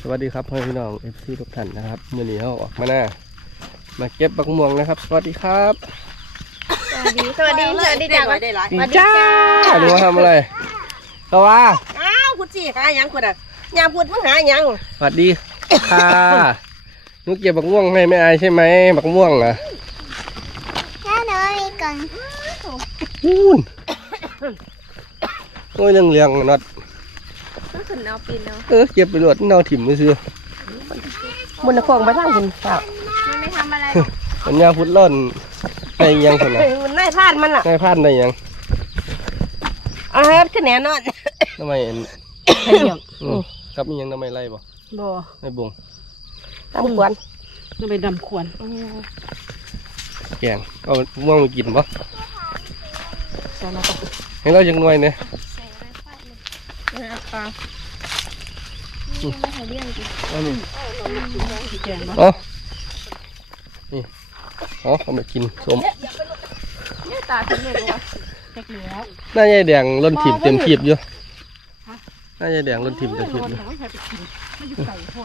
สวัสดีครับพ่อพี่น้องเอฟซีทุกท่านนะครับมื่อนี้เขาออกมาหน้ามาเก็บบักม่วงนะครับ สวัสดีครับสวัสดีสวัสดีสวัสดีจ้าได้หลายสวัสดีจ้าหรือว่าทำอะไรสวัสดีอ้าวคุณจีหาหยังคุณอะยามพูดมึงหาหยังสวัสดีค่ะหนุเก็บบักม่วงให้แม่อายใช่ไหมบักม่วงอะถ้าหนูมีกล่องพูนโอ้ยเรื่องเรื่องๆน็อตต้อง ขึ้นเอาปีนเอาเออเก็บไปรวดเนาถิ่มมือซื้อมุนคงไปทางคุณเปล่ามันไม่ทำอะไรสัญญาพุทธล่อนในยังคนน่ะเฮ้ยมันน่าพลาดมันอะในพลาดในยังเอาให้ขึ้นแน่นอนทำไมเอ็นขยับอืมครับมียังทำไมไล่บ่บ่ในบงตามควรจะไปดำควรแกงเอาม่วงมากินบ่ใส่มาตกให้เราจังหน่วยเนี่ยปลาไม่ใช่ เรื่องจริงเอานี่เอานี่เอาเอามากินสมเนี่ยตาเลยว่าแจ็คเลือหน้าใหญ่แดงล้นถีบเต็มถีบอยู่น้าใหญ่แดงล้นถีบเต็มถีบอยู่มอยู่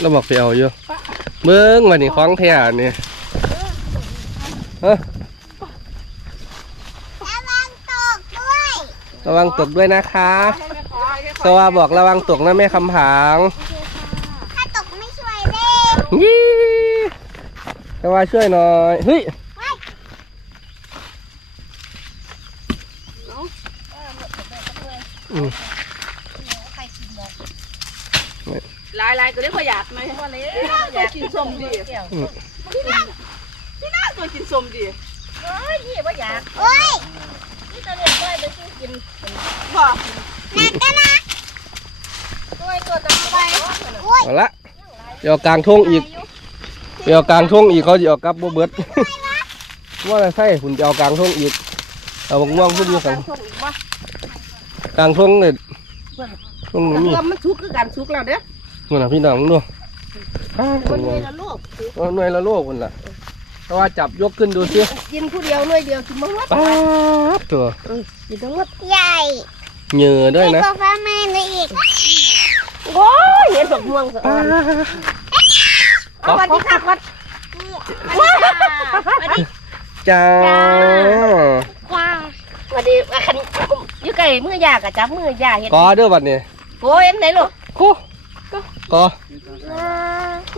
เราบอกไปเอาอยู่เบิ้งวันนี้คล้องแท้เนี่เอ้อระวังตกด้วยระวังตกด้วยนะคะ สวาบอกระวังตกนะแม่คำผางถ้าตกไม่ช่วยเด้ยี่สวาช่วยหน่อยเฮ้ยอืมลายลายก็ได้พออยากไหมว่าเลยอยากกินส้มดีพี่น่าพี่น่าตัวกินส้มดีเฮ้ยพี่ว่าอยากโอ้ยนี่ตอนนี้ก็ไปซื้อกินบ่หนักกันนะด้วยตัวตะไป เอาละเดี๋ยวกลางทุ่งอีกเดี๋ยวกลางทุ่งอีกเขาจะเอากลับบ่เบิดว่าอะไรใช่คุณจะเอากลางทุ่งอีกเอาบักม่วงขึ้นอยู่กันส้มอีกบ่กลางทุ่งเนี่ยทุ่งแต่นี้ว่ามันชุกคือกันชุกแล้วเด้อมันน่ะพี่น้องนู่นอ้าวมันบักม่วมีงละลูกเอาหน่วยละโลกคนละเพราะว่าจับยกขึ้นดูซิกินผู้เดียวหน่วยเดียวกินมาหมดป๊าบตัวกินทั้งหมดใหญ่ เหงื่อด้วยนะกว่าฟ้าแม่เลยอีกโอ้ยเห็นดอกม่วงสะอ่ป๊าอนบเอาวันที่ค่ะก่อนจ้าว้าววันนี้คันอยู่ไก่มือยากอะจับมือยากเห็นกอเด้อบัดนี้โอ้ยเห็นไหนลูกคู่กอ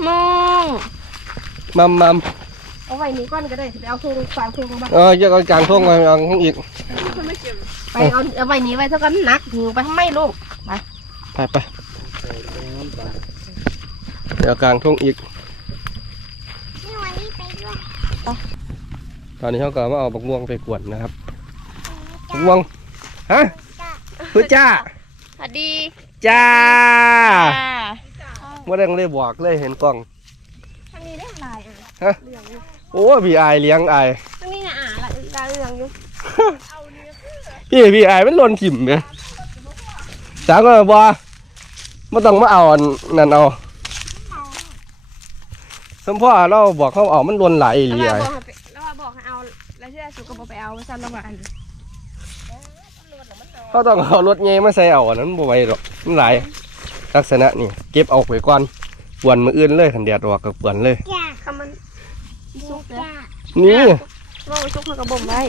มองมัมมัมเอาไว้นี่ก้อนก็ได้ไปเอาทุ่งฝางทุ่งมาเออจะเอากลางทุ่งไปเอาทุ่งอีก ไปเอาเอาไว้นี่ไว้เท่ากันหนักหิวไปทำไมลูกไปไปเดี๋ยวกลางทุ่งอีก นี่วันนี้ไปด้วยตอนนี้เขาก็มาเอาบักม่วงไปกวนนะครับบักม่วงฮะพุจ้าสวัสดีจ้าจ้าว่าได้เลยบอกเลยเห็นกล้องทางนี้ได้อะไรอะฮะโอ้พี่อายเลี้ยงอายทางนี้น่ะอะละดาวเรืองอยู่ พี่พี่อายมันหล่นถิ่มเลยสาวก็บอกว่าไม่ต้องมาเอาอันนั่นเอาสมพ่อเราบอกเขาเอามันหล่นหลายอีหแล้วลีว่าอายบอกให้ไปแล้วว่าบอกให้เอา แล้วเชื่อสุกก็บอกไปเอาสั้นละวันเขาต้องเอารถเงยมาใส่เอาอันนั้นบ่ไหวหรอกมันหลายลักษณะนี่เก็บเอาไปก่อนปวนมืออื่นเลยขันแดดออกกับปวนเลย จ้าคำมันสุกจ้านี่ ว่าไปสุกมันกระบ่มไว้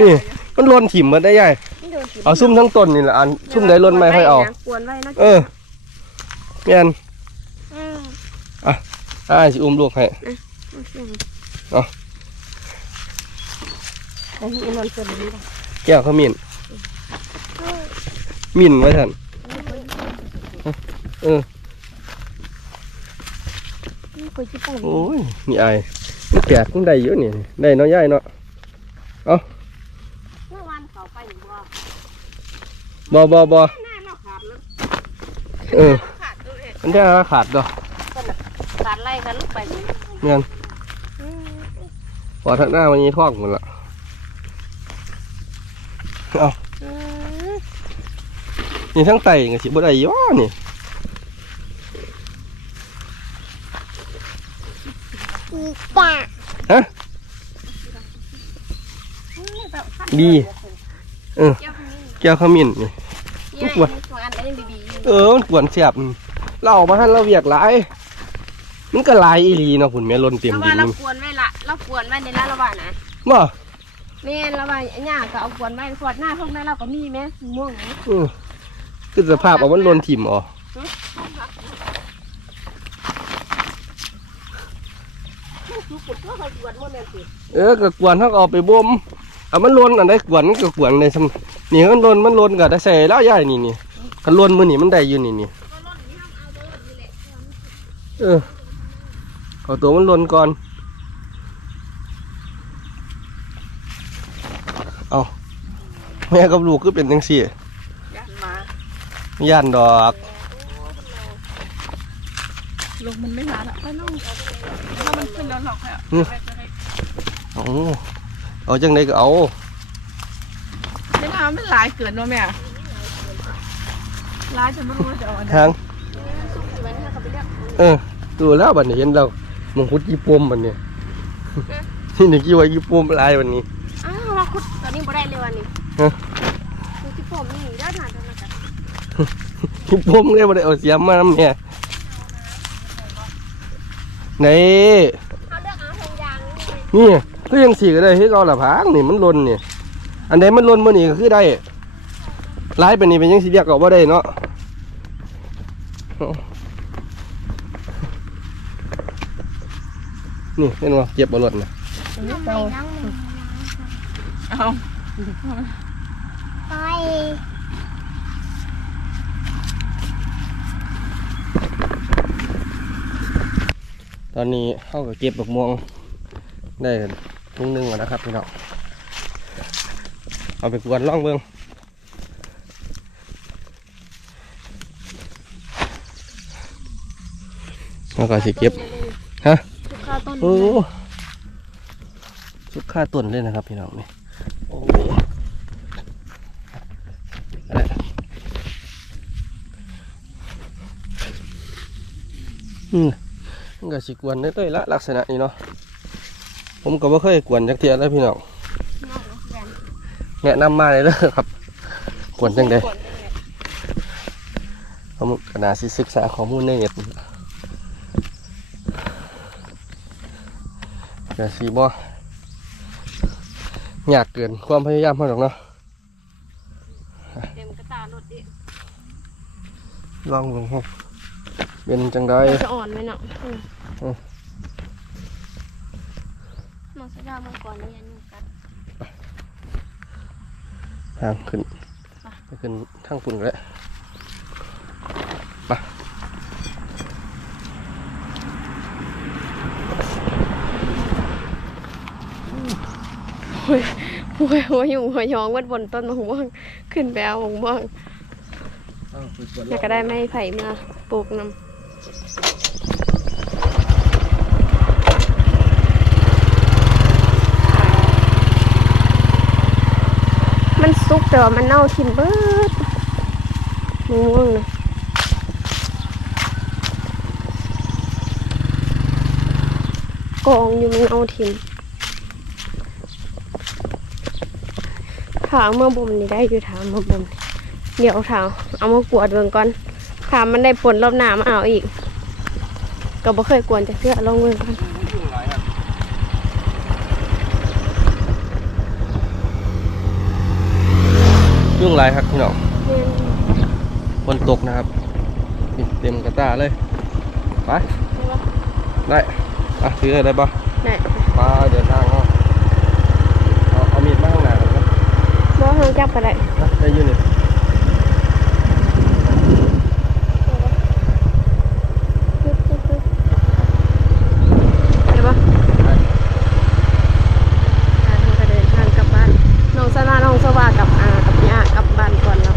นี่มันหล่นถิ่มมาได้ยัยไม่โดนกินเอาซุ่มทั้งต้นนี่แหละอันซุ่มใดหล่นไม่ค่อยเอากวนไว้นะเออแม่นอืมอ่าสิอุ้มลูกให้ไอ้นี่มันเป็นนี้แก้วขมิ้นมิ้นไว้ท่านเออนี่เคยคิดไปโอ้ยนี่ไอ้ มันแกกมันได้เยอะนี่ได้เนาะย่ายเนาะเมื่อวานเขาไปบ่บ่บ่บ่หน้าเราขาดแล้วเออขาดด้วยมันแค่ขาดดอกขาดไล่กันลูกไปเงี้ยพอทักหน้ามันยีท้องหมดละเอานี่ทั้งไตก็สิบ่ได้ย่อนี่ จ้าดีเจ้าคนนี้แก้วขมิ้นนี่เยี่ยมทุกวันสวยอันก็ยังดีๆอยู่เออมันกวนเสียบอืมเราออกมาทันเราเวียกหลายมันก็หลายอีหลีเนาะคุณแม่ล้นเต็มเราดิว่านเรามันกวนไว้ละเรากวนไว้ในร้านเราว่านะบ่แม่นเราว่าอันย่าก็เอากวนไว้ขวดหน้าพวกนั้นเราก็มีแม่ม่วงนะอือคือสภาพเอามันล้นถิ่มอ๋อ ลูกปุดก็เขากวนว่าแม่นสิเออก็กวนเขาก็เอาไปบ่มเอามันล้นอันใดกวนมันก็กวนในซ้ำนี่มันล้นมันล้นก็ได้ใส่แล้วยายนี่นี่คันล้นมื้อนี้มันได้อยู่นี่นี่เออเอาตัวมันล้นก่อนเอาแม่กับลูกคือเป็นจังซี่ยันมาย่านดอกลงมันไม่มาละไปน้อง ถ้ามันขึ้นแล้วหรอกค่ะเอาเอาจังไดก็เอาไม่ทำมันหลายเกินเนาะแม่หลายจนไม่รู้ว่าจะเอาอันไหนทางเออตัวแล้วบัดนี้เห็นเรามงคุดยี่ปมบัดนี้นี่นี่กี่ว่ายี่ปมลายบัดนี้ อ้าวว่าคุดตอนนี้บ่ได้เลยวันนี้ฮะคุดที่ผมนี่ได้ทานตรงนั้นกันยี่ปมเลยบัดนี้เอาเสียมมานำเนี่ยไห นเขาเลือกเอาทงยางนี่นี่ก็ยังสีก็ได้ให้เราละพางนี่มันล่นนี่อันใดมันล่นมื่อนี่ก็คือได้ลายเป็นนี่เป็นยังสีเรียกก็บ่าได้เนาะนี่เห็นว่าเก็บเอาหล่นนะเอาไป ตอนนี้เข้ากับเก็บบักม่วงได้ทุงหนึงแล้วนะครับพี่น้องเอาไปกวนล่องเบิ้งแล้วก็สิเก็บฮะทุกข้าวต้นโอ้สุดค่าต้นเลยนะครับพี่น้องนี่โอ้อะไรอืมมัน ก็สิกวนได้เลยละลักษณะนี้เนาะผมก็บ่เคยกวนจักเทียแล้วพี่น้องแนะนำมาเลยเด้อครับกวนจังไดผมก็น่าสิศึกษาข้อมูลในเน็ตก็สิบ่ยากเกินความพยายามเขาหรอกเนาะเต็มกระตารถดิลองเบิ่งครับเป็นจังไดจะอ่อนไหมเนาะ มน้องสะดาวมังกรเนี่ยนุ่กัดทางขึ้นไปขึ้นทางปุ่นก็ได้ไปหัวหัวอยู่หัวยองวันบนต้นมะม่วงขึ้นไปเอามะม่วงแล้วก็ได้ไม้ไผ่มาปลูกนำ มันสุกแต่ว่ามันเน่าทิมเบิดมะม่วงนะกองอยู่มันเอาทิมถามเมื่อบ่มนี่ได้อยู่ถามเมื่อบ่มเดี๋ยวถามเอามากวดเบิ่งก่อนถามมันได้ผลรอบหน้ามาเอาอีก ก็บ่เคยกวนจะเชื่อลองเบิ่งก่อน ยุ่งหลายครับพี่น้องแม่นฝนตกนะครับนี่เต็มกระตาเลย ไป ได้อะถืออะไรบ้างได้ไปเดินทางเอาเอาเอามีดมาข้างหน้าก่อนนะบ่ทางจับก็ได้นะได้อยืนนี่ปึ๊บปึ๊บปึ๊บได้ปะอ่าเราก็เดินทางกลับบ้านน้องสนาน้องสว่ากับอากับย่ากลับบ้านก่อนเนาะ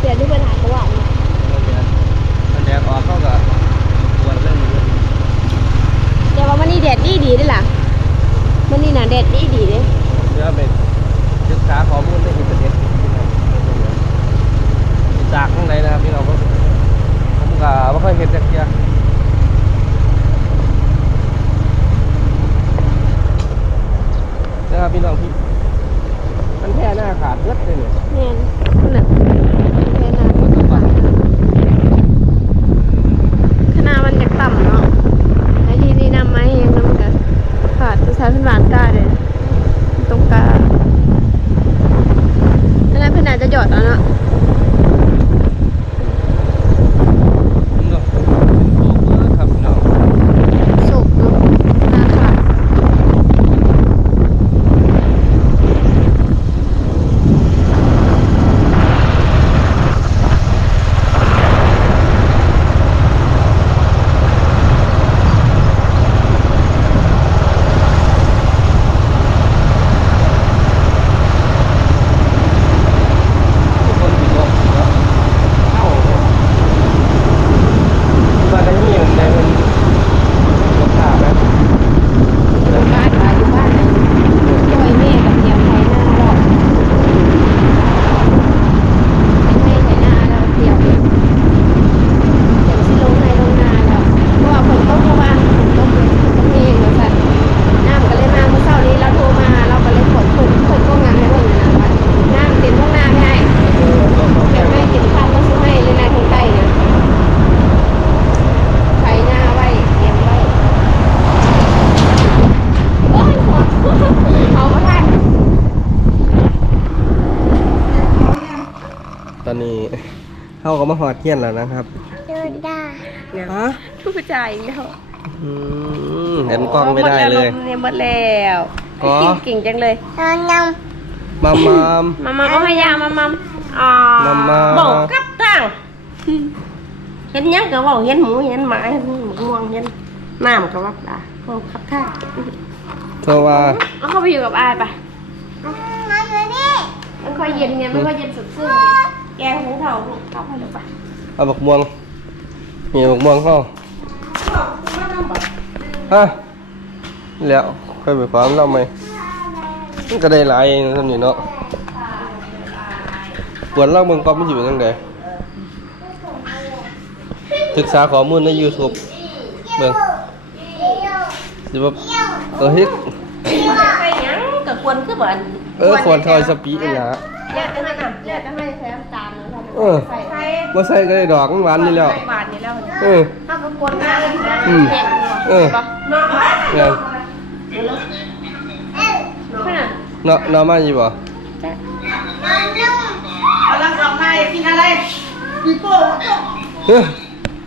เดี๋ยวดูปัญหาเขาว่าเนาะ มันแดดออกเข้ากับกวนเรื่องนี้ เดี๋ยวว่ามันนี่แดดดีดีด้วยล่ะ มันนี่น่ะแดดดีดีเลย เพื่อไปศึกษาข้อมูลในอินเทอร์เน็ตจากข้างในนะครับพี่น้องผมผมก็ไม่ค่อยเห็นจากเทีย นะครับ พี่น้องพี่ มันแค่หน้าขาดเลือดเลยเนี่ย แม่นนั่นน่ะแค่นั้นขนาดมันอยากต่ำเนาะไอ้ที่นี่นำมาเองนำกันขาดภาษาพื้นบ้านกล้าเลยตรงกลางอันนั้นเพิ่นอาจจะหยอดแล้วเนาะ เนาะโอ้โหครับพี่น้อง สุกเนาะหน้าขาด ทุกคนผิดหวังเนาะเข้าเนี่ยบ้านได้มีอย่างไรมันรถขาดไหม บ้านขายอยู่บ้านไหนโดยแม่กับเดียวไทยหน้าหรอกให้แม่ไทยหน้าแล้วเดียวเดี๋ยวสิลงในลงนาแล้วเพราะว่าฝนตกเมื่อวานฝนตกเลยฝนตกเองแล้วสัตว์น้ำก็เลยมาเมื่อเช้านี้เราโทรมาเราก็เลยขนคนคนก็งานให้เพิ่นนะว่าน้ำเต็มห้องน้ำให้ เออก็ก็ เดี๋ แค่ ยวแม่กินข้าวก็ซื้อให้เลยนายทางใต้เนี่ยไถหน้าไว้เตรียมไว้โอ้ยหัวเอามาทัน ตอนนี้ เข้าก็มาหอดเทียนแล้วนะครับฮะผู้ชายเนาะอืมเห็นกล้องไม่ได้เลยเนี่ยหมดแล้วอ๋อเก่งจังเลยมามามมามาเอาให้ยามามาอ่ามามาบอกกับทางเห็นหยังก็บอกเห็นหมูเห็นหมาเห็นหมูง่วงเห็นน้ำก็ว่าปลาบอกกับทางโทรว่าเอาเข้าไปอยู่กับอายไปมันค่อยเย็นไงมันค่อยเย็นสดชื่นไง แกงหูเถาลูกเข้าไปเลยไปเอาบักม่วงมีบักม่วงเข้าฮะแล้วค่อยไปฟังเราไหมมันก็ได้หลายเองท่านนี่เนาะปวดเล่าเมืองกอบมันอยู่ยังไงศึกษาข้อมูลใน YouTube เบิ่งสิว่าเออเฮ็ดไปหยังกับควรคือบ้านเออควรทอยสปีนี่ล่ะแยกกันนั่นน่ะเลือดจะให้ เออใส่ใครบ่ใส่ก็ได้ดอกมันหวานนี่แล้วบาทนี่แล้วเนี่ยเออถ้าก็กวนหน้าเลยนะอืมแยกหัวเออปะเนาะแม่นขนาดเนาะเนาะมาอยู่บ่เอาลังออกมาอยากกินอะไรปีโป้เฮ้ย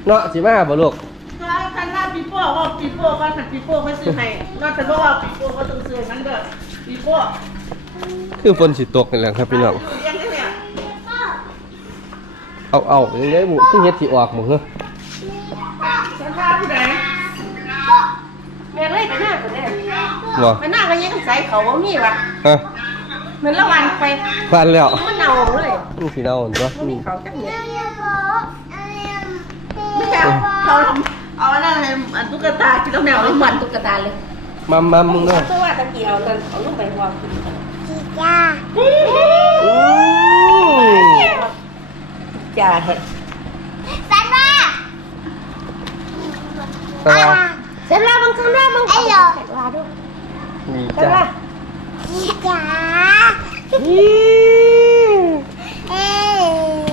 เนาะสิมาบ่ลูกก็ท่านหน้าปีโป้ว่าปีโป้ก็ผัดปีโป้เขาซื้อให้นอกจากว่าปีโป้ก็ต้องซื้อให้มันเด้อปีโป้คือฝนสิตกนี่แหละครับพี่น้อง เลี้ยงได้เนี่ยเอาเอายังไงบุคือเฮ็ดสิออกบ่เหรอฉันพาผู้ใดแม่เลยไปหน้าตัวเนี่ยบ่ไปหน้าก็ยังใส่เขาว่ามีวะฮะเหมือนละวันไปผ่านแล้วมันเน่าเลยมันสิเน่าหั่นตัวมีเขาจังเนี่ยไม่เอาเขาเอาอันนั้นเลยอันตุ๊กตาที่เราแนวเหมือนตุ๊กตาเลยมัมมัมมึงเนาะเพราะว่าตะกี้เอากันเอาลูกไปวางอืม จ่าเห็ดแต่ว่าเสร็จแล้วมึงทำแล้วมึงไอ้เหรอดีเสร็จจ้ะแล้ว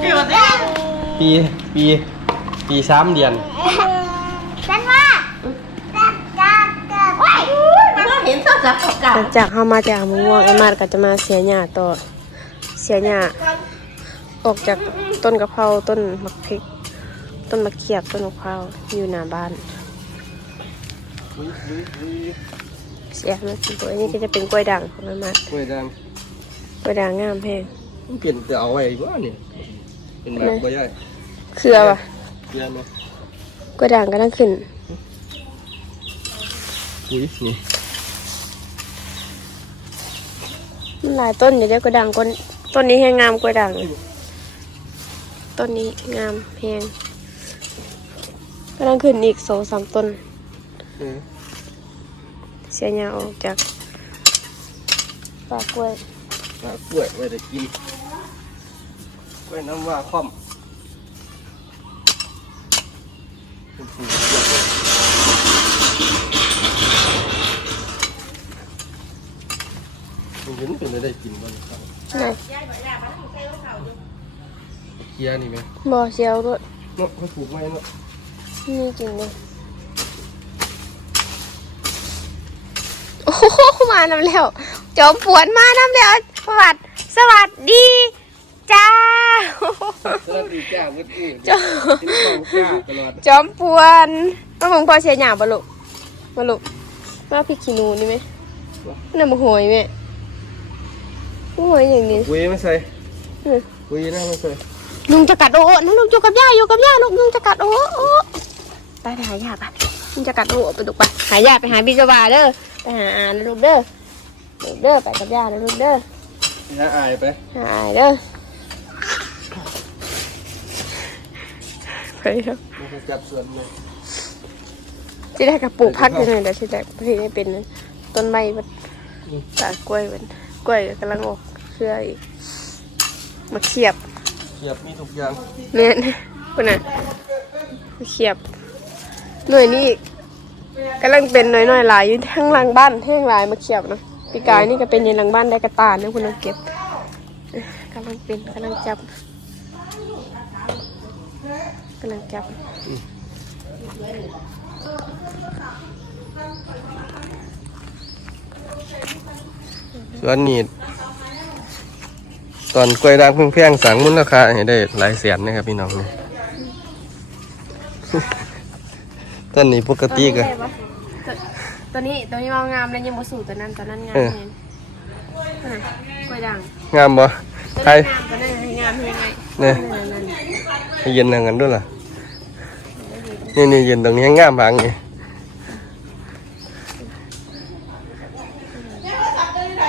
เดี๋ยวเดี๋ยวปีปีปีสามเดือนมันเห็นสักสักกับกาหลังจากเข้ามาจากมะม่วงไอ้มาดก็จะมาเสียหญ้าต่อเสียหญ้า ออกจากต้นกะเพราต้นมะพริก ต้นมะเขียบต้นมะพร้าวอยู่หน้าบ้านเสียมาสิตัวนี้ก็จะเป็นกล้วยด่างของไอ้มาดกล้วยด่างกล้วยด่างงามแพงมันเปลี่ยนแต่เอาไว้บ่เนี่ยเป็นแบบบ่ย่อยเครือว่ะเกลือเนาะกล้วยด่างก็ต้องขึ้นอุ้ยนี่มันหลายต้นอยู่ได้กล้วยด่างต้นต้นนี้แห้งงามกล้วยด่างเลย ต้นนี้งามแพงก็ต้องขึ้นอีกสองสามต้นเออเสียหญ้าออกจากปากกล้วยหากล้วยไว้ได้กินกล้วยน้ำว่าค่อมมันเห็นเป็นได้กินบ่นี่ครับไหน เคียนี่ไหมบ่เชียวด้วยเนาะเขาปลูกไว้เนาะนี่จริงเลยโอ้โหมานำแล้วจอมปวนมานำแล้วสวัสดสวัสดีจ้าสวัสดีจ้าเมื่อกี้จ้ากินข้าวจ้าตลอดจอมปวนมาผมพอเชียร์หยาบลุมาลุมาพริกขี้หนูนี่ไหมน้ำมะหอยไหมมะหอยอย่างนี้เว้ยไม่ใส่อืมเว้ยน่าไม่ใส่ ลุงจะกัดโอ้นะลุงอยู่กับย่าอยู่กับย่าลูกลุงจะกัดโอ้โอ้ไปไปหายาไปลุงจะกัดโอ้ไปลูกไปหายาไปหาบิจบาเด้อไปหาอานะลูกเด้อลูกเด้อไปกับย่านะลูกเด้อถ้าอายไปหาอายเด้อไปเถอะมันจะจับส่วนเลยจะได้กับปลูกพักยังไงเดี๋ยวจะได้พี่ให้เป็นต้นไม้แบบตากล้วยเป็นกล้วยกำลังออกเครืออีกมาเขียบ เขียบมีทุกอย่างเนี่ยคนน่ะมาเขียบหน่วยนี้กำลังเป็นหน่อยหน่อยๆหลายอยู่ทั้งหลังบ้านทั้งหลายมาเขียบเนาะปีกายนี่ก็เป็นในหลังบ้านได้กระตายนะคุณน้องเก็บกำลังเป็นกำลังจับกำลังจับส่วนนี้ ตอนกล้วยด่างเพียงๆสั่งมูลค่าให้ได้หลายแสนนะครับพี่น้องนี่ต้นนี้ปกติก็ตัวนี้ตัวนี้งามเลยยังบ่สู่ตัวนั้นตัวนั้นงามเออแฮงนั่นน่ะกล้วยด่างงามบ่ตัวใครนี้งามตัวนั้นงามยังไงเนี่ยนั่นนั่นให้เย็นนั่งกันด้วยล่ะนี่นี่เย็นตรงนี้งามบางนี่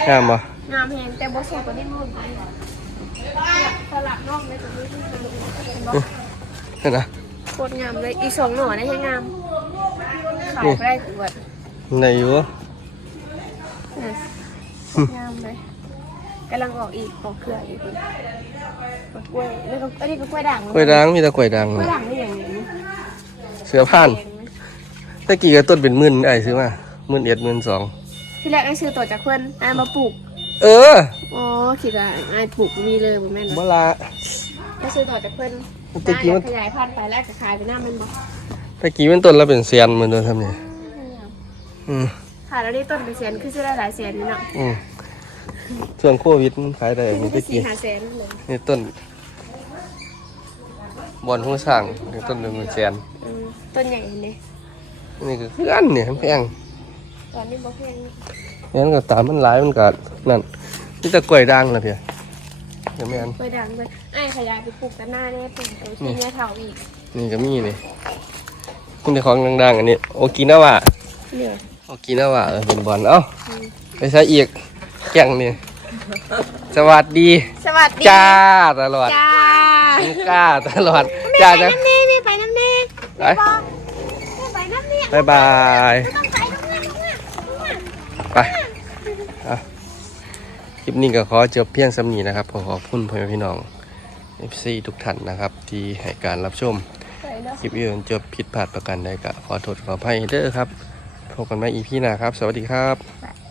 งามบ่งามแฮงแต่บ่สู่ตัวนี้มัน สลับนอกในตัวนี้นี่นะโคตรงามเลย อีกสองหน่อได้ให้งามขายไปได้ขวดในอยู่น่ะงามเลยกำลังออกอีกออกเครืออีกกล้วยแล้วก็อันนี้ก็กล้วยด่างกล้วยด่างมีแต่กล้วยด่างกล้วยนี่ด่างนี่อย่างนี้เสือผ่านตะกี้ก็ต้นเป็นหมื่นไอ้ซื้อมาหมื่นเอ็ดหมื่นสองที่แรกไอ้ซื้อตัวจากเพื่อนไอ้มาปลูก เอออ๋อคิดว่าไอ้ปลูกมีเลยบ่แม่นเมื่บ่อละไอ้ซื้อต่อจากเพื่อนตะกี้มันขยายพันธุ์ไปแล้วก็ขายไปหน้ามันบ่ตะกี้มันต้นละเป็นแสนเหมือนเดิมทำนี่อืมขายแล้วนี่ต้นเป็นแสนคือซื้อได้หลายแสนนี่เนาะอืมส่วนโควิดมันขายได้นี่คืตะอสี่กี้ห้าแสนเลยนี่ต้นบอนหัวสร้างนี่ต้นหนึ่งเป็นแสนอืมต้นใหญ่เลยนี่ก็คืออันเนี่ยแพงตอนนี้บ่แพง งั้นก็ตามมันหลายมันก็นั่นนี่จะกล้วยด่างนะเพียเดี๋ยวแม่นกล้วยด่างเลยไอ้ขยายไปปลูกกันหน้าเนี่ยปลูกตัวที่เนี่ยเท่าอีกนี่ก็มีนี่นี่แต่ของดังๆอันนี้ โอกินาวะเนี่ยโอกินาวะเออเป็นบอลเอ้าไปใช้อีกแก่งนี่สวัสดีสวัสดีจ้าตลอดจ้ามึงกล้าตลอดจ้าจ้าน้ำเน่ไม่ไปน้ำเน่ไปไม่ไปน้ำเน่ บายบายต้องไปน้ำเน่น้ำเน่ ไปคลิปนี้ก็ขอจบเพียงสำนีนะครับขอขอบคุณพ่อแม่พี่น้อง FC ทุกท่านนะครับ ที่ให้การรับชม คลิปอื่นจบผิดพลาดประกันใดก็ขอโทษขออภัยเด้อครับพบกันใหม่ EP หน้าครับ สวัสดีครับ